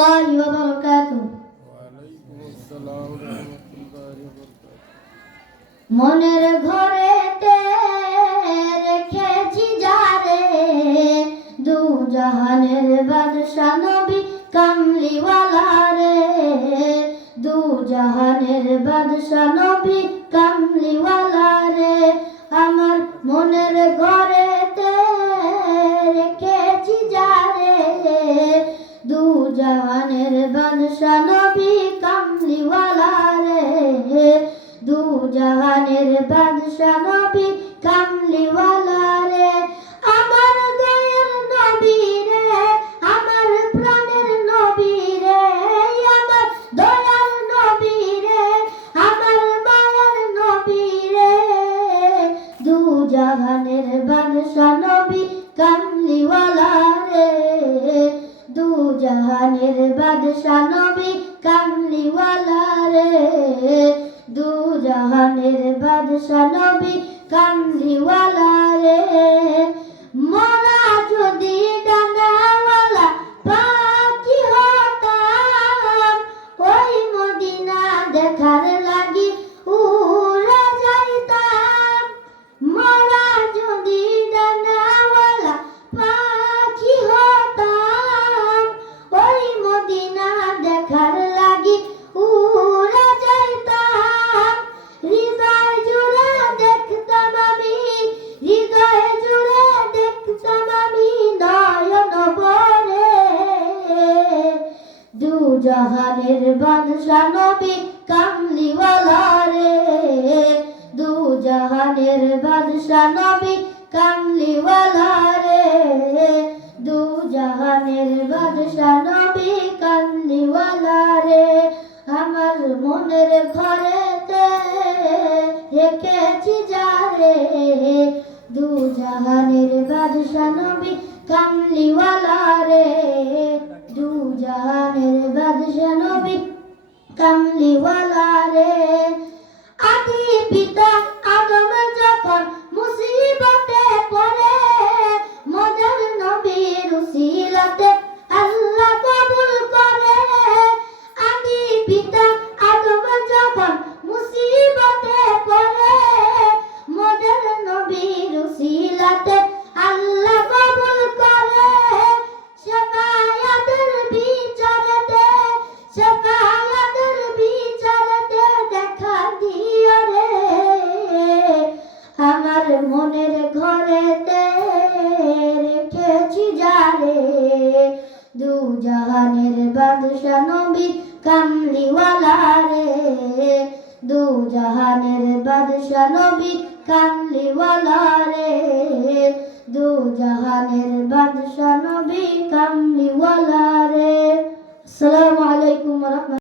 রাহমাতুল্লাহি ওয়া বারাকাতুহু। মনের ঘরেতে রেখেছি যারে, দু জাহানের বাদশা নবী কামলিওয়ালা রে, দু জাহানের বাদশা নবী কামলিওয়ালা রে। আমার মনের ঘরেতে রেখেছি যারে, দু জাহানের বাদশা নবী কামলিওয়ালা রে, দু জাহানের বাদশা নবী কামলিওয়ালা রে। আমার দয়ার নবী রে, আমার প্রাণের নবী রে, আমার দয়ার নবী রে, আমার মায়ার নবী রে, দু জাহানের বাদশা নবী কামলিওয়ালা রে, দু জাহানের বাদশা নবী কামলিওয়ালা রে, দু জাহানের বাদশা নবী কামলিওয়ালা রে। মোরা যদি ডানাওয়ালা পাখি হতাম, ওই মদিনা দেখার লাগি উড়ে যাইতাম। মোরা যদি ডানাওয়ালা পাখি হতাম, ওই মদিনা দেখার লাগি উড়ে যাইতাম। হৃদয় জুড়ে দেখতাম আমি, হৃদয় জুড়ে দেখতাম আমি নয়ন ভরে, দু জাহানের বাদশা নবী কামলিওয়ালা রে, দু জাহানের বাদশা নবী কামলিওয়ালা রে, দু জাহানের বাদশা নবী কামলিওয়ালা রে। আমার মনের ঘরেতে রেখেছি যারে, দু জাহানের বাদশা নবী কামলিওয়ালা রে, দু জাহানের বাদশা নবী কামলিওয়ালা রে। আদি পিতা আদম যখন মুসিবতে পড়ে, মদের নবীর উসিলাতে আল্লাহ কবুল করে। আদি পিতা আদম যখন মুসিবতে পড়ে, মদের নবীর উসিলাতে আল্লাহ কবুল করে। শাফায়াতের বিচারেতে, শাফায়াতের বিচারেতে দেখা দিও রে। আমার মনের ঘরেতে রেখেছি যারে, দু জাহানের বাদশা নবী কামলিওয়ালা রে, দু জাহানের বাদশা নবী কামলিওয়ালা রে, দু জাহানের বাদশা নবী কামলিওয়ালা রে। আসসালামু আলাইকুম ওয়া রাহমাতুল্লাহ।